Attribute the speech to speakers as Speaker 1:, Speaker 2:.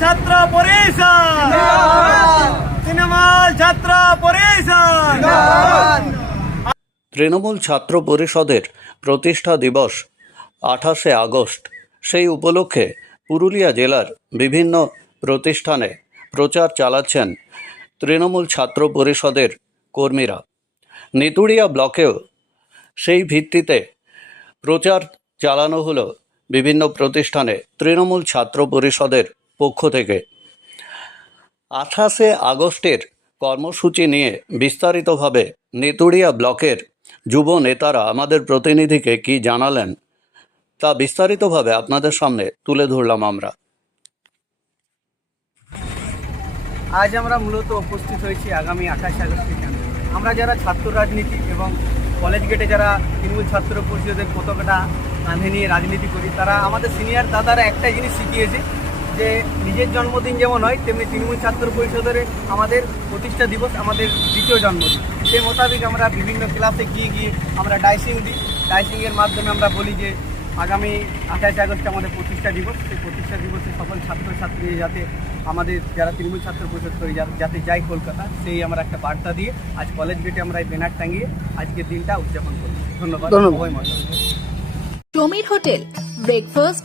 Speaker 1: ছাত্র পরিষদ। তৃণমূল ছাত্র পরিষদ।
Speaker 2: তৃণমূল ছাত্র পরিষদের প্রতিষ্ঠা দিবস আঠাশে আগস্ট। সেই উপলক্ষে পুরুলিয়া জেলার বিভিন্ন প্রতিষ্ঠানে প্রচার চালাচ্ছেন তৃণমূল ছাত্র পরিষদের কর্মীরা। নিতুড়িয়া ব্লকেও সেই ভিত্তিতে প্রচার চালানো হলো বিভিন্ন প্রতিষ্ঠানে তৃণমূল ছাত্র পরিষদের পক্ষ থেকে। আঠাশে আগস্টের কর্মসূচি নিয়ে বিস্তারিতভাবে নেতুড়িয়া ব্লকের যুব নেতারা আমাদের প্রতিনিধিকে কি জানালেন, তা বিস্তারিতভাবে আপনাদের সামনে তুলে ধরলাম আমরা।
Speaker 1: আজ আমরা মূলত উপস্থিত হয়েছি আগামী আঠাশে আগস্টের কেন্দ্রে। আমরা যারা ছাত্র রাজনীতি এবং কলেজ গেটে যারা তৃণমূল ছাত্র পরিষদের পতাকাটা কাঁধে নিয়ে রাজনীতি করি, তারা আমাদের সিনিয়র দাদারা একটা জিনিস শিখিয়েছে যে নিজের জন্মদিন যেমন হয় তেমনি তৃণমূল ছাত্র পরিষদের আমাদের প্রতিষ্ঠা দিবস আমাদের দ্বিতীয় জন্মদিন। সেই মোতাবেক আমরা বিভিন্ন ক্লাসে গিয়ে গিয়ে আমরা ডাইসিং দিই। ডাইসিংয়ের মাধ্যমে আমরা বলি যে আগামী আঠাশ আগস্ট আমাদের প্রতিষ্ঠা দিবস। সেই প্রতিষ্ঠা দিবসে সকল ছাত্রছাত্রী যাতে আমাদের যারা তৃণমূল ছাত্র পরিষদ করি যাতে যাই কলকাতা সেই আমরা একটা বার্তা দিয়ে আজ কলেজ গেটে আমরা এই ব্যানার টাঙিয়ে আজকের দিনটা উদযাপন করি ধন্যবাদ
Speaker 3: সমীর হোটেল ব্রেকফাস্ট